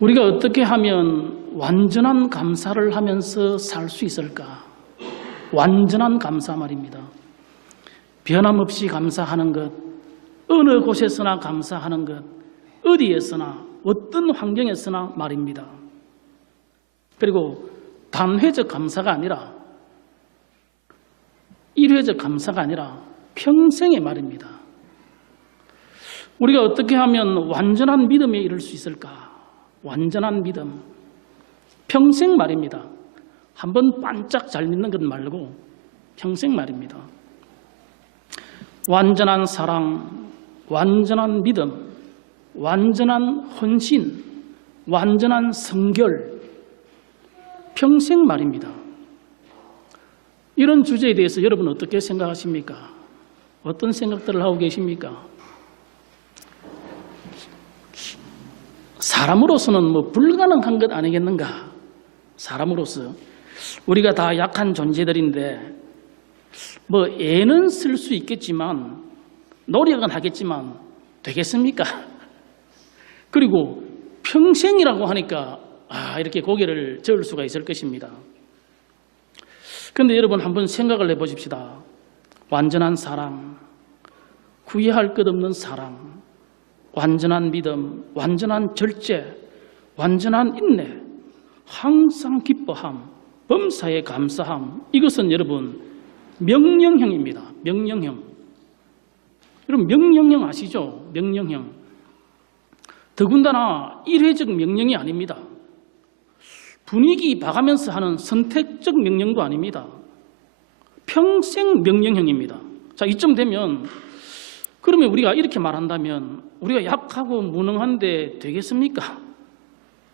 우리가 어떻게 하면 완전한 감사를 하면서 살 수 있을까? 완전한 감사 말입니다. 변함없이 감사하는 것, 어느 곳에서나 감사하는 것, 어디에서나 어떤 환경에서나 말입니다. 그리고 단회적 감사가 아니라 일회적 감사가 아니라 평생의 말입니다. 우리가 어떻게 하면 완전한 믿음에 이를 수 있을까? 완전한 믿음, 평생 말입니다. 한번 반짝 잘 믿는 것 말고 평생 말입니다. 완전한 사랑, 완전한 믿음, 완전한 헌신, 완전한 성결, 평생 말입니다. 이런 주제에 대해서 여러분 어떻게 생각하십니까? 어떤 생각들을 하고 계십니까? 사람으로서는 뭐 불가능한 것 아니겠는가? 사람으로서 우리가 다 약한 존재들인데 뭐 애는 쓸 수 있겠지만 노력은 하겠지만 되겠습니까? 그리고 평생이라고 하니까 이렇게 고개를 저을 수가 있을 것입니다. 그런데 여러분 한번 생각을 해보십시다. 완전한 사랑, 구애할 것 없는 사랑, 완전한 믿음, 완전한 절제, 완전한 인내, 항상 기뻐함, 범사에 감사함, 이것은 여러분 명령형입니다. 명령형. 여러분 명령형 아시죠? 명령형. 더군다나 일회적 명령이 아닙니다. 분위기 봐가면서 하는 선택적 명령도 아닙니다. 평생 명령형입니다. 자, 이쯤 되면 그러면 우리가 이렇게 말한다면 우리가 약하고 무능한데 되겠습니까?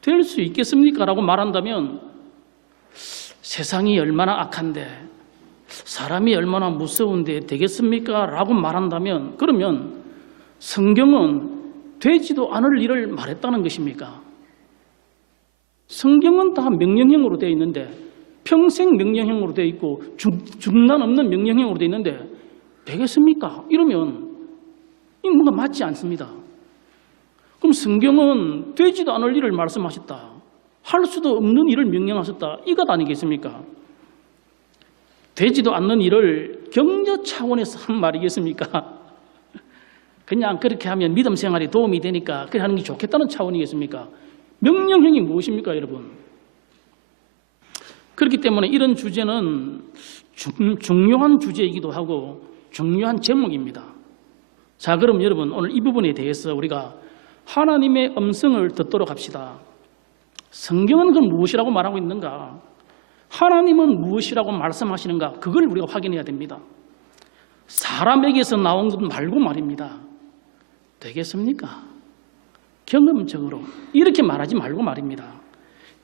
될 수 있겠습니까? 라고 말한다면 세상이 얼마나 악한데 사람이 얼마나 무서운데 되겠습니까? 라고 말한다면 그러면 성경은 되지도 않을 일을 말했다는 것입니까? 성경은 다 명령형으로 되어 있는데 평생 명령형으로 되어 있고 중단 없는 명령형으로 되어 있는데 되겠습니까? 이러면 이 뭔가 맞지 않습니다. 그럼 성경은 되지도 않을 일을 말씀하셨다. 할 수도 없는 일을 명령하셨다. 이것 아니겠습니까? 되지도 않는 일을 격려 차원에서 한 말이겠습니까? 그냥 그렇게 하면 믿음 생활에 도움이 되니까 그렇게 하는 게 좋겠다는 차원이겠습니까? 명령형이 무엇입니까, 여러분? 그렇기 때문에 이런 주제는 중요한 주제이기도 하고 중요한 제목입니다. 자, 그럼 여러분 오늘 이 부분에 대해서 우리가 하나님의 음성을 듣도록 합시다. 성경은 그럼 무엇이라고 말하고 있는가? 하나님은 무엇이라고 말씀하시는가? 그걸 우리가 확인해야 됩니다. 사람에게서 나온 것 말고 말입니다. 되겠습니까? 경험적으로 이렇게 말하지 말고 말입니다.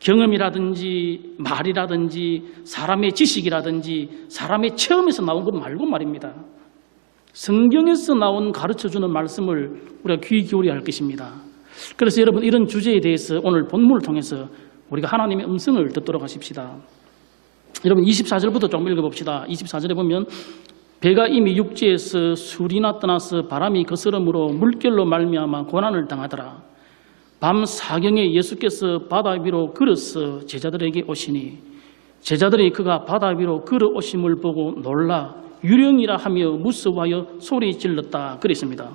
경험이라든지 말이라든지 사람의 지식이라든지 사람의 체험에서 나온 것 말고 말입니다. 성경에서 나온 가르쳐주는 말씀을 우리가 귀 기울여야 할 것입니다. 그래서 여러분 이런 주제에 대해서 오늘 본문을 통해서 우리가 하나님의 음성을 듣도록 하십시다. 여러분 24절부터 좀 읽어봅시다. 24절에 보면 배가 이미 육지에서 술이나 떠나서 바람이 거스름으로 물결로 말미암아 고난을 당하더라. 밤 사경에 예수께서 바다 위로 걸어서 제자들에게 오시니 제자들이 그가 바다 위로 걸어오심을 보고 놀라 유령이라 하며 무서워하여 소리 질렀다 그랬습니다.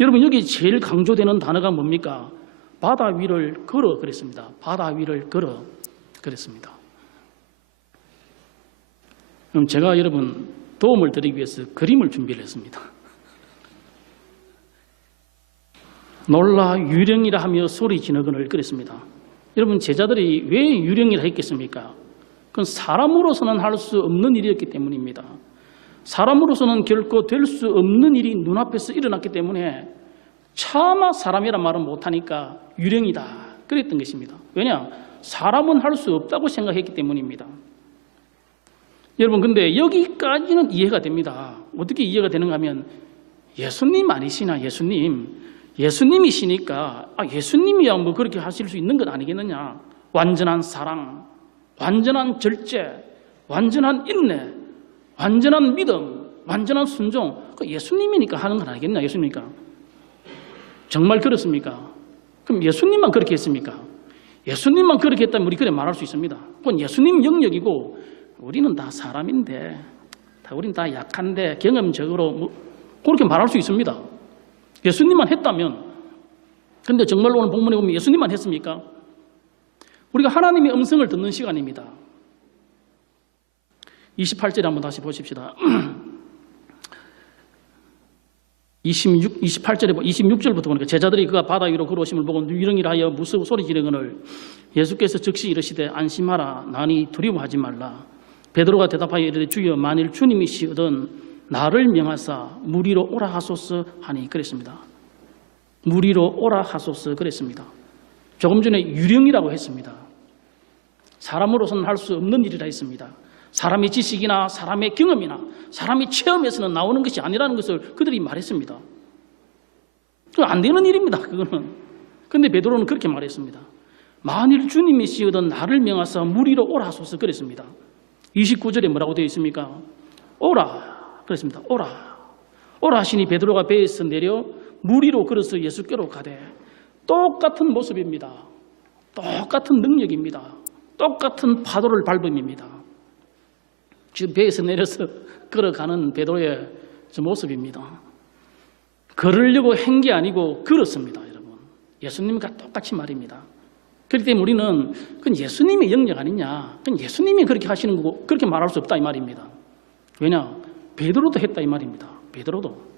여러분 여기 제일 강조되는 단어가 뭡니까? 바다 위를 걸어 그랬습니다. 바다 위를 걸어 그랬습니다. 그럼 제가 여러분 도움을 드리기 위해서 그림을 준비를 했습니다. 놀라 유령이라 하며 소리 지르거늘 그랬습니다. 여러분 제자들이 왜 유령이라 했겠습니까? 그건 사람으로서는 할 수 없는 일이었기 때문입니다. 사람으로서는 결코 될 수 없는 일이 눈앞에서 일어났기 때문에 차마 사람이란 말은 못하니까 유령이다 그랬던 것입니다. 왜냐? 사람은 할 수 없다고 생각했기 때문입니다. 여러분 근데 여기까지는 이해가 됩니다. 어떻게 이해가 되는가 하면 예수님 아니시나 예수님이시니까 예수님이야 뭐 그렇게 하실 수 있는 것 아니겠느냐. 완전한 사랑, 완전한 절제, 완전한 인내, 완전한 믿음, 완전한 순종, 예수님이니까 하는 건 아니겠냐. 예수님이니까. 정말 그렇습니까? 그럼 예수님만 그렇게 했습니까? 예수님만 그렇게 했다면 우리 그래 말할 수 있습니다. 그건 예수님 영역이고 우리는 다 사람인데, 우리는 다 약한데 경험적으로 그렇게 말할 수 있습니다. 예수님만 했다면. 근데 정말로 오늘 본문에 보면 예수님만 했습니까? 우리가 하나님의 음성을 듣는 시간입니다. 28절에 한번 다시 보십시다. 26절부터 보니까 제자들이 그가 바다 위로 걸어오심을 보고 유령이라 하여 무서워 소리 지르거늘 예수께서 즉시 이르시되 안심하라 나니 두려워하지 말라. 베드로가 대답하여 이르되 주여 만일 주님이시거든 나를 명하사 물 위로 오라 하소서 하니 그랬습니다. 물 위로 오라 하소서 그랬습니다. 조금 전에 유령이라고 했습니다. 사람으로서는 할 수 없는 일이라 했습니다. 사람의 지식이나 사람의 경험이나 사람의 체험에서는 나오는 것이 아니라는 것을 그들이 말했습니다. 그건 안 되는 일입니다. 그거는. 그런데 베드로는 그렇게 말했습니다. 만일 주님이시거든 나를 명하사 물 위로 오라 하소서 그랬습니다. 29절에 뭐라고 되어 있습니까? 오라 그랬습니다. 오라 하시니 베드로가 배에서 내려 물 위로 걸어서 예수께로 가되 똑같은 모습입니다. 똑같은 능력입니다. 똑같은 파도를 밟음입니다. 지금 배에서 내려서 걸어가는 베드로의 저 모습입니다. 걸으려고 한 게 아니고 걸었습니다, 여러분. 예수님과 똑같이 말입니다. 그렇기 때문에 우리는 그건 예수님의 영역 아니냐, 그건 예수님이 그렇게 하시는 거고 그렇게 말할 수 없다 이 말입니다. 왜냐? 베드로도 했다 이 말입니다. 베드로도.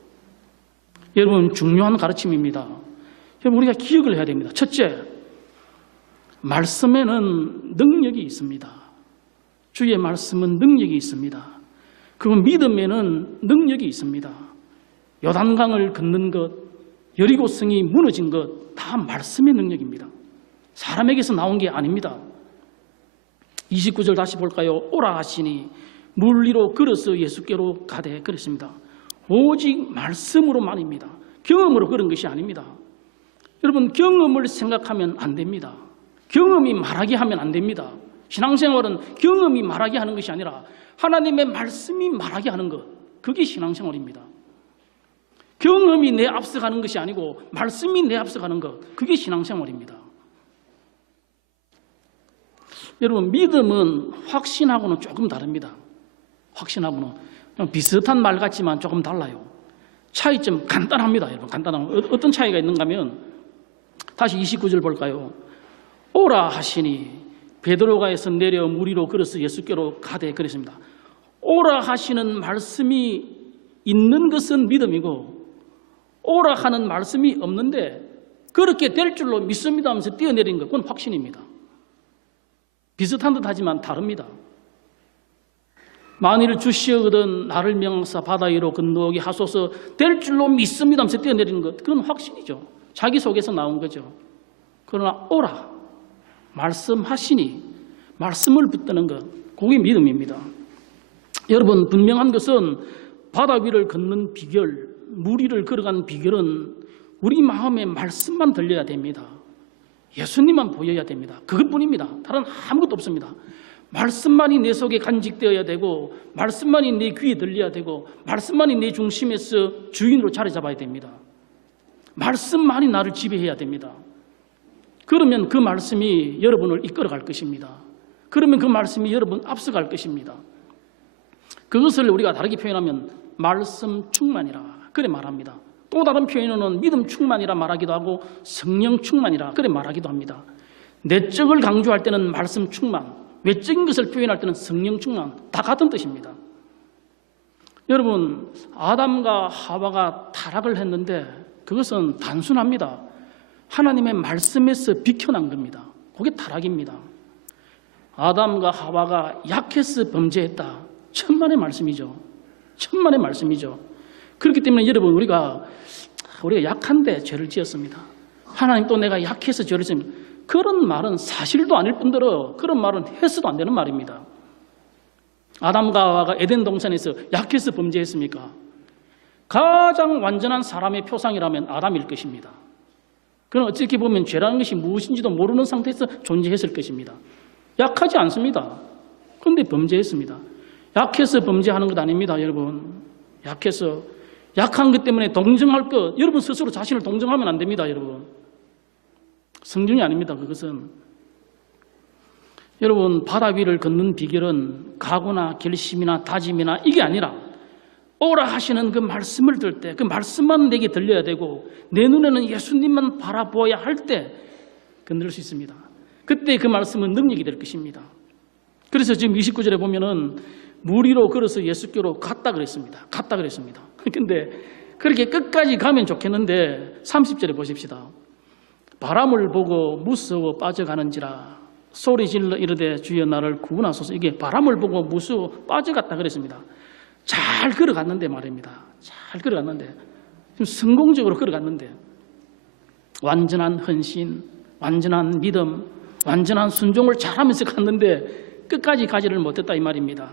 여러분 중요한 가르침입니다. 여러분 우리가 기억을 해야 됩니다. 첫째, 말씀에는 능력이 있습니다. 주의 말씀은 능력이 있습니다. 그리고 믿음에는 능력이 있습니다. 요단강을 걷는 것, 여리고성이 무너진 것 다 말씀의 능력입니다. 사람에게서 나온 게 아닙니다. 29절 다시 볼까요? 오라 하시니 물 위로 걸어서 예수께로 가되 그랬습니다. 오직 말씀으로만입니다. 경험으로 그런 것이 아닙니다. 여러분 경험을 생각하면 안 됩니다. 경험이 말하게 하면 안 됩니다. 신앙생활은 경험이 말하게 하는 것이 아니라 하나님의 말씀이 말하게 하는 것, 그게 신앙생활입니다. 경험이 내 앞서가는 것이 아니고 말씀이 내 앞서가는 것, 그게 신앙생활입니다. 여러분 믿음은 확신하고는 조금 다릅니다. 확신하고는 비슷한 말 같지만 조금 달라요. 차이점 간단합니다. 여러분 간단한 어떤 차이가 있는가 하면 다시 29절 볼까요? 오라 하시니 베드로가에서 내려 물 위로 걸어서 예수께로 가되 그랬습니다. 오라 하시는 말씀이 있는 것은 믿음이고 오라 하는 말씀이 없는데 그렇게 될 줄로 믿습니다 하면서 뛰어내린 것, 그건 확신입니다. 비슷한 듯 하지만 다릅니다. 만일 주시거든 나를 명하사 바다 위로 건너오게 하소서 될 줄로 믿습니다 하면서 뛰어내리는 것, 그건 확신이죠. 자기 속에서 나온 거죠. 그러나 오라 말씀하시니 말씀을 붙드는 것, 그게 믿음입니다. 여러분 분명한 것은 바다 위를 걷는 비결, 물 위를 걸어가는 비결은 우리 마음에 말씀만 들려야 됩니다. 예수님만 보여야 됩니다. 그것뿐입니다. 다른 아무것도 없습니다. 말씀만이 내 속에 간직되어야 되고 말씀만이 내 귀에 들려야 되고 말씀만이 내 중심에서 주인으로 자리 잡아야 됩니다. 말씀만이 나를 지배해야 됩니다. 그러면 그 말씀이 여러분을 이끌어갈 것입니다. 그러면 그 말씀이 여러분 앞서갈 것입니다. 그것을 우리가 다르게 표현하면 말씀 충만이라 그래 말합니다. 또 다른 표현으로는 믿음 충만이라 말하기도 하고 성령 충만이라 그래 말하기도 합니다. 내적을 강조할 때는 말씀 충만, 외적인 것을 표현할 때는 성령 충만, 다 같은 뜻입니다. 여러분 아담과 하와가 타락을 했는데 그것은 단순합니다. 하나님의 말씀에서 비켜난 겁니다. 그게 타락입니다. 아담과 하와가 약해서 범죄했다. 천만의 말씀이죠. 천만의 말씀이죠. 그렇기 때문에 여러분 우리가 약한데 죄를 지었습니다. 하나님 또 내가 약해서 죄를 지었습니다. 그런 말은 사실도 아닐 뿐더러 그런 말은 해서도 안 되는 말입니다. 아담과 하와가 에덴 동산에서 약해서 범죄했습니까? 가장 완전한 사람의 표상이라면 아담일 것입니다. 그럼 어떻게 보면 죄라는 것이 무엇인지도 모르는 상태에서 존재했을 것입니다. 약하지 않습니다. 그런데 범죄했습니다. 약해서 범죄하는 것 아닙니다, 여러분. 약한 것 때문에 동정할 것, 여러분 스스로 자신을 동정하면 안 됩니다, 여러분. 성경이 아닙니다, 그것은. 여러분, 바다 위를 걷는 비결은 각오나 결심이나 다짐이나 이게 아니라 오라 하시는 그 말씀을 들 때 그 말씀만 내게 들려야 되고 내 눈에는 예수님만 바라보아야 할 때 건들 수 있습니다. 그때 그 말씀은 능력이 될 것입니다. 그래서 지금 29절에 보면은 무리로 걸어서 예수께로 갔다 그랬습니다. 갔다 그랬습니다. 근데 그렇게 끝까지 가면 좋겠는데 30절에 보십시다. 바람을 보고 무서워 빠져가는지라 소리 질러 이르되 주여 나를 구원하소서. 이게 바람을 보고 무서워 빠져갔다 그랬습니다. 잘 걸어갔는데 말입니다. 잘 걸어갔는데 지금 성공적으로 걸어갔는데 완전한 헌신, 완전한 믿음, 완전한 순종을 잘하면서 갔는데 끝까지 가지를 못했다 이 말입니다.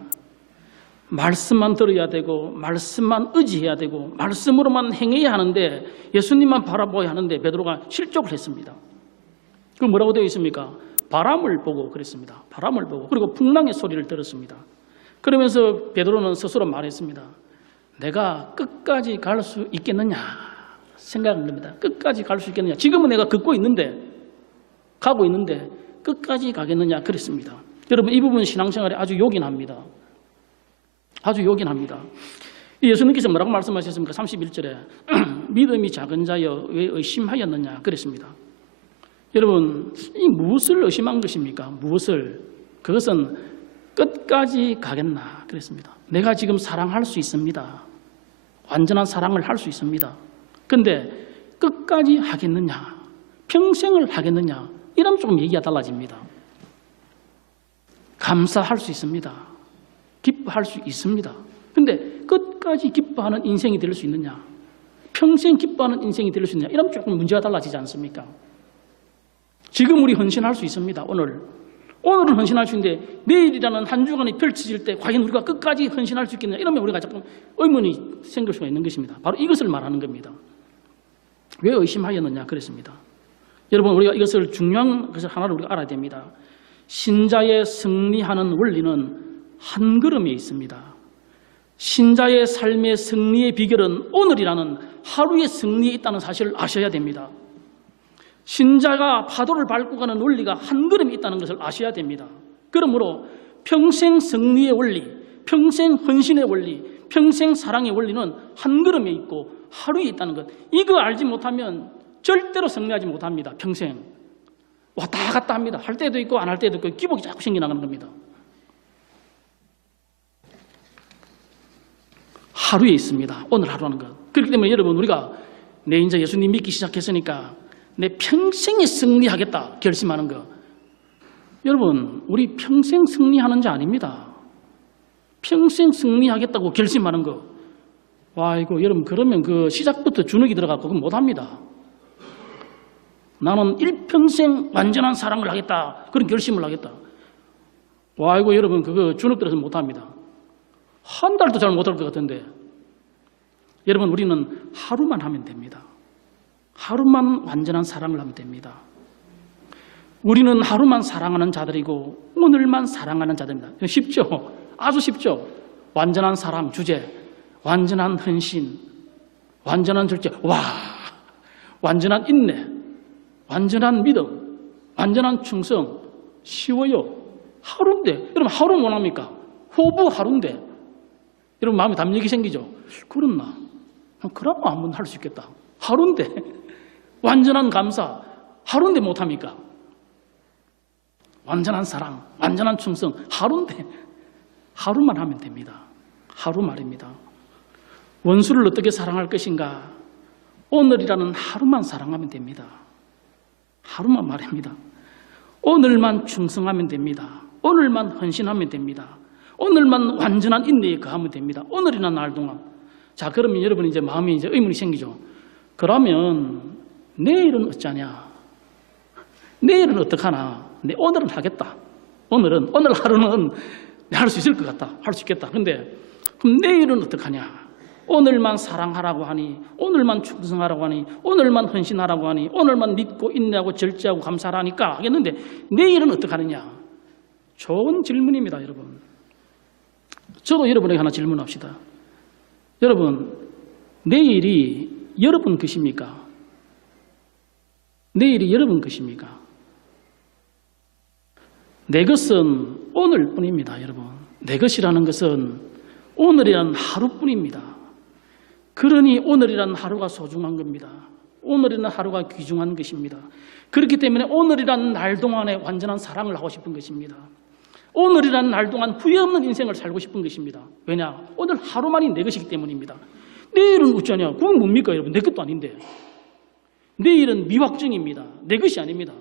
말씀만 들어야 되고 말씀만 의지해야 되고 말씀으로만 행해야 하는데 예수님만 바라보아야 하는데 베드로가 실족을 했습니다. 그 뭐라고 되어 있습니까? 바람을 보고 그랬습니다. 바람을 보고 그리고 풍랑의 소리를 들었습니다. 그러면서 베드로는 스스로 말했습니다. 내가 끝까지 갈 수 있겠느냐 생각한 겁니다. 끝까지 갈 수 있겠느냐. 지금은 내가 걷고 있는데 가고 있는데 끝까지 가겠느냐 그랬습니다. 여러분 이 부분 신앙생활에 아주 요긴합니다. 아주 요긴합니다. 예수님께서 뭐라고 말씀하셨습니까? 31절에 믿음이 작은 자여 왜 의심하였느냐 그랬습니다. 여러분 이 무엇을 의심한 것입니까? 무엇을? 그것은 끝까지 가겠나 그랬습니다. 내가 지금 사랑할 수 있습니다. 완전한 사랑을 할 수 있습니다. 그런데 끝까지 하겠느냐? 평생을 하겠느냐? 이러면 조금 얘기가 달라집니다. 감사할 수 있습니다. 기뻐할 수 있습니다. 그런데 끝까지 기뻐하는 인생이 될 수 있느냐? 평생 기뻐하는 인생이 될 수 있느냐? 이러면 조금 문제가 달라지지 않습니까? 지금 우리 헌신할 수 있습니다. 오늘은 헌신할 수 있는데 내일이라는 한 주간이 펼쳐질 때 과연 우리가 끝까지 헌신할 수 있겠느냐? 이러면 우리가 조금 의문이 생길 수가 있는 것입니다. 바로 이것을 말하는 겁니다. 왜 의심하였느냐 그랬습니다. 여러분 우리가 이것을 중요한 것을 하나를 우리가 알아야 됩니다. 신자의 승리하는 원리는 한 걸음에 있습니다. 신자의 삶의 승리의 비결은 오늘이라는 하루의 승리에 있다는 사실을 아셔야 됩니다. 신자가 파도를 밟고 가는 원리가 한 걸음에 있다는 것을 아셔야 됩니다. 그러므로 평생 승리의 원리, 평생 헌신의 원리, 평생 사랑의 원리는 한 걸음에 있고 하루에 있다는 것. 이거 알지 못하면 절대로 승리하지 못합니다. 평생. 왔다 갔다 합니다. 할 때도 있고 안 할 때도 있고 기복이 자꾸 생겨나가는 겁니다. 하루에 있습니다. 오늘 하루라는 것. 그렇기 때문에 여러분 우리가 내 이제 예수님 믿기 시작했으니까 내 평생에 승리하겠다 결심하는 것. 여러분 우리 평생 승리하는 자 아닙니다. 평생 승리하겠다고 결심하는 거. 와 이거 여러분 그러면 그 시작부터 주눅이 들어가고 그건 못합니다. 나는 일평생 완전한 사랑을 하겠다 그런 결심을 하겠다. 와 이거 여러분 그거 주눅 들어서 못합니다. 한 달도 잘 못할 것 같은데 여러분 우리는 하루만 하면 됩니다. 하루만 완전한 사랑을 하면 됩니다. 우리는 하루만 사랑하는 자들이고 오늘만 사랑하는 자들입니다. 쉽죠? 아주 쉽죠? 완전한 사랑 주제, 완전한 헌신, 완전한 절제, 완전한 인내, 완전한 믿음, 완전한 충성 쉬워요. 하루인데 여러분 하루 못합니까? 호부 하루인데 여러분 마음에 담력이 생기죠? 그렇나? 그러면 한번 할 수 있겠다. 하루인데 완전한 감사 하루인데 못합니까? 완전한 사랑, 완전한 충성 하루인데 하루만 하면 됩니다. 하루 말입니다. 원수를 어떻게 사랑할 것인가? 오늘이라는 하루만 사랑하면 됩니다. 하루만 말입니다. 오늘만 충성하면 됩니다. 오늘만 헌신하면 됩니다. 오늘만 완전한 인내에 거하면 됩니다. 오늘이나 날 동안. 자, 그러면 여러분 이제 마음에 이제 의문이 생기죠. 그러면 내일은 어쩌냐? 내일은 어떡하나? 내 오늘은 하겠다. 오늘 하루는 할 수 있을 것 같다. 할 수 있겠다. 근데 그럼 내일은 어떡하냐? 오늘만 사랑하라고 하니, 오늘만 충성하라고 하니, 오늘만 헌신하라고 하니, 오늘만 믿고 인내하고 절제하고 감사하니까 하겠는데 내일은 어떡하느냐? 좋은 질문입니다, 여러분. 저도 여러분에게 하나 질문합시다. 여러분, 내일이 여러분 것입니까? 내일이 여러분 것입니까? 내 것은 오늘뿐입니다, 여러분. 내 것이라는 것은 오늘이라는 하루뿐입니다. 그러니 오늘이라는 하루가 소중한 겁니다. 오늘이라는 하루가 귀중한 것입니다. 그렇기 때문에 오늘이라는 날 동안에 완전한 사랑을 하고 싶은 것입니다. 오늘이라는 날 동안 후회 없는 인생을 살고 싶은 것입니다. 왜냐? 오늘 하루만이 내 것이기 때문입니다. 내일은 어쩌냐? 그건 뭡니까, 여러분? 내 것도 아닌데. 내일은 미확정입니다. 내 것이 아닙니다.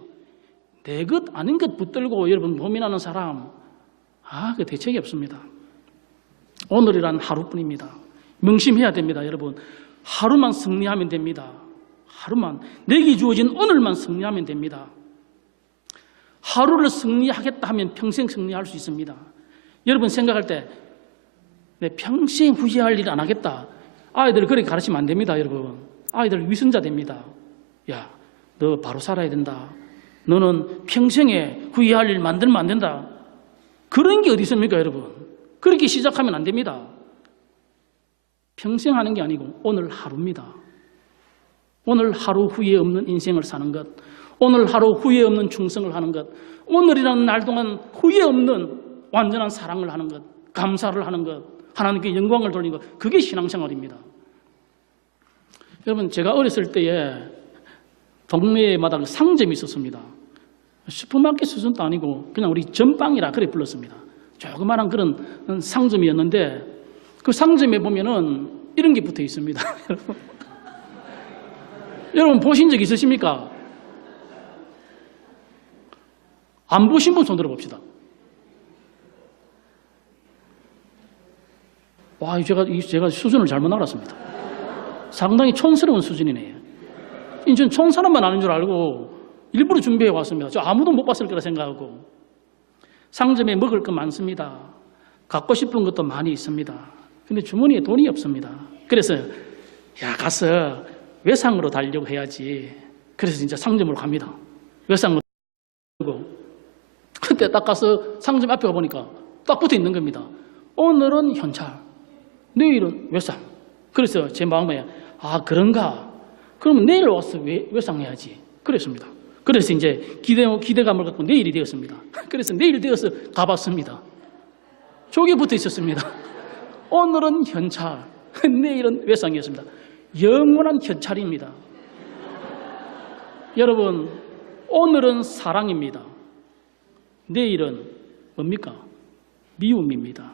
내 것 아닌 것 붙들고 여러분 고민하는 사람, 그 대책이 없습니다. 오늘이란 하루뿐입니다. 명심해야 됩니다, 여러분. 하루만 승리하면 됩니다. 하루만, 내게 주어진 오늘만 승리하면 됩니다. 하루를 승리하겠다 하면 평생 승리할 수 있습니다. 여러분 생각할 때 내 평생 후회할 일 안 하겠다, 아이들을 그렇게 가르치면 안 됩니다, 여러분. 아이들 위선자 됩니다. 야, 너 바로 살아야 된다. 너는 평생에 후회할 일 만들면 안 된다. 그런 게 어디 있습니까, 여러분? 그렇게 시작하면 안 됩니다. 평생 하는 게 아니고 오늘 하루입니다. 오늘 하루 후회 없는 인생을 사는 것, 오늘 하루 후회 없는 충성을 하는 것, 오늘이라는 날 동안 후회 없는 완전한 사랑을 하는 것, 감사를 하는 것, 하나님께 영광을 돌리는 것, 그게 신앙생활입니다. 여러분, 제가 어렸을 때에 동네마다 상점이 있었습니다. 슈퍼마켓 수준도 아니고 그냥 우리 전빵이라 그래 불렀습니다. 조그마한 그런 상점이었는데 그 상점에 보면은 이런 게 붙어 있습니다. 여러분 보신 적 있으십니까? 안 보신 분 손 들어봅시다. 와, 제가 수준을 잘못 알았습니다. 상당히 촌스러운 수준이네요. 인천 촌 사람만 아는 줄 알고 일부러 준비해 왔습니다. 저 아무도 못 봤을 거라 생각하고. 상점에 먹을 거 많습니다. 갖고 싶은 것도 많이 있습니다. 근데 주머니에 돈이 없습니다. 그래서 가서 외상으로 달려고 해야지. 그래서 진짜 상점으로 갑니다. 외상으로 달려고. 그때 딱 가서 상점 앞에 가보니까 딱 붙어 있는 겁니다. 오늘은 현찰, 내일은 외상. 그래서 제 마음에 그런가? 그러면 내일 와서 외상해야지. 그랬습니다. 그래서 이제 기대감을 갖고 내일이 되었습니다. 그래서 내일 되어서 가봤습니다. 저기 붙어 있었습니다. 오늘은 현찰, 내일은 외상이었습니다. 영원한 현찰입니다. 여러분, 오늘은 사랑입니다. 내일은 뭡니까? 미움입니다.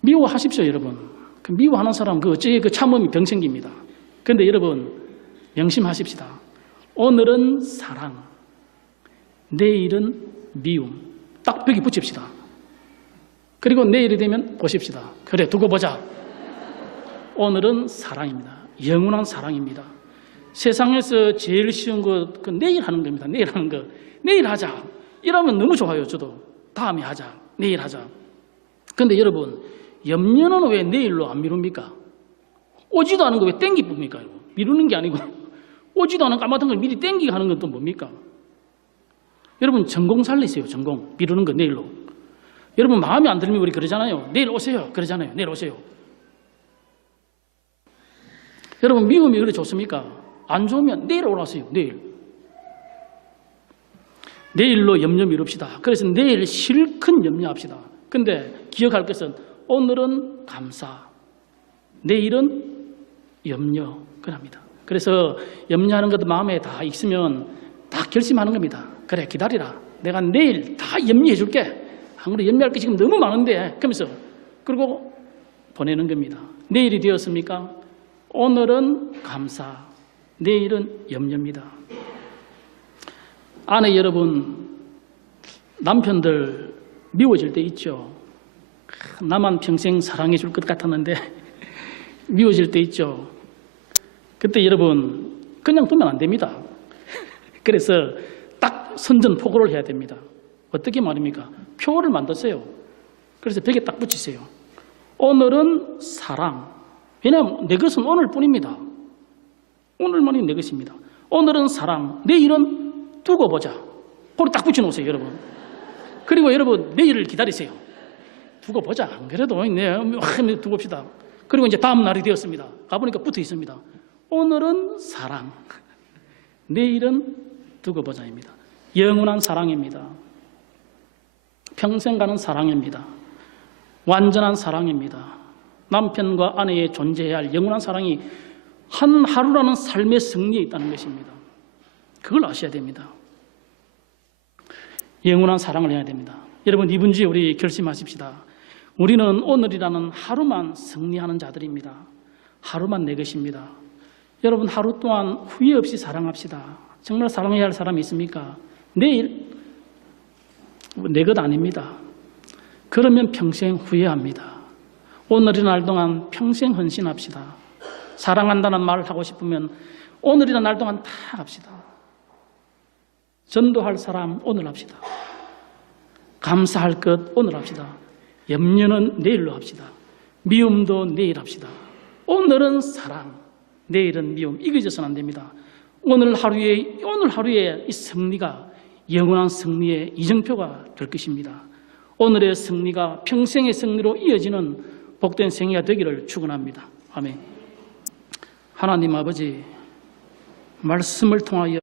미워하십시오, 여러분. 그 미워하는 사람, 어째 그 참음이 병 생깁니다. 그런데 여러분, 명심하십시다. 오늘은 사랑, 내일은 미움. 딱 벽에 붙입시다. 그리고 내일이 되면 보십시다. 그래, 두고 보자. 오늘은 사랑입니다. 영원한 사랑입니다. 세상에서 제일 쉬운 것, 그 내일 하는 겁니다. 내일 하는 거. 내일 하자. 이러면 너무 좋아요, 저도. 다음에 하자. 내일 하자. 그런데 여러분, 염려는 왜 내일로 안 미룹니까? 오지도 않은 거 왜 땡기 봅니까? 미루는 게 아니고 오지도 않은 까마득한 걸 미리 땡기게 하는 건 또 뭡니까? 여러분, 전공 살리세요. 전공. 미루는 거 내일로. 여러분, 마음에 안 들면 우리 그러잖아요. 내일 오세요. 그러잖아요. 내일 오세요. 여러분, 미움이 그래 좋습니까? 안 좋으면 내일 오라세요. 내일. 내일로 염려 미룹시다. 그래서 내일 실컷 염려합시다. 근데 기억할 것은 오늘은 감사, 내일은 염려. 그럽니다. 그래서 염려하는 것도 마음에 다 있으면 다 결심하는 겁니다. 그래, 기다리라. 내가 내일 다 염려해 줄게. 아무리 염려할 게 지금 너무 많은데. 그러면서 그리고 보내는 겁니다. 내일이 되었습니까? 오늘은 감사, 내일은 염려입니다. 아내 여러분, 남편들 미워질 때 있죠. 나만 평생 사랑해 줄 것 같았는데 미워질 때 있죠. 그때 여러분 그냥 두면 안 됩니다. 그래서 딱 선전포고를 해야 됩니다. 어떻게 말입니까? 표를 만드세요. 그래서 벽에 딱 붙이세요. 오늘은 사랑. 왜냐하면 내 것은 오늘뿐입니다. 오늘만이 내 것입니다. 오늘은 사랑, 내일은 두고 보자. 그걸 딱 붙여놓으세요, 여러분. 그리고 여러분 내일을 기다리세요. 두고 보자. 안 그래도 두고 봅시다. 그리고 이제 다음 날이 되었습니다. 가보니까 붙어 있습니다. 오늘은 사랑, 내일은 두고 보자입니다. 영원한 사랑입니다. 평생 가는 사랑입니다. 완전한 사랑입니다. 남편과 아내의 존재해야 할 영원한 사랑이 한 하루라는 삶의 승리에 있다는 것입니다. 그걸 아셔야 됩니다. 영원한 사랑을 해야 됩니다. 여러분, 이번 주에 우리 결심하십시다. 우리는 오늘이라는 하루만 승리하는 자들입니다. 하루만 내 것입니다. 여러분, 하루 동안 후회 없이 사랑합시다. 정말 사랑해야 할 사람이 있습니까? 내일 내 것 아닙니다. 그러면 평생 후회합니다. 오늘이라는 날 동안 평생 헌신합시다. 사랑한다는 말을 하고 싶으면 오늘이라는 날 동안 다 합시다. 전도할 사람 오늘 합시다. 감사할 것 오늘 합시다. 염려는 내일로 합시다. 미움도 내일 합시다. 오늘은 사랑, 내일은 미움. 이거 잊어서는 안 됩니다. 오늘 하루의 이 승리가 영원한 승리의 이정표가 될 것입니다. 오늘의 승리가 평생의 승리로 이어지는 복된 생애가 되기를 축원합니다. 아멘. 하나님 아버지, 말씀을 통하여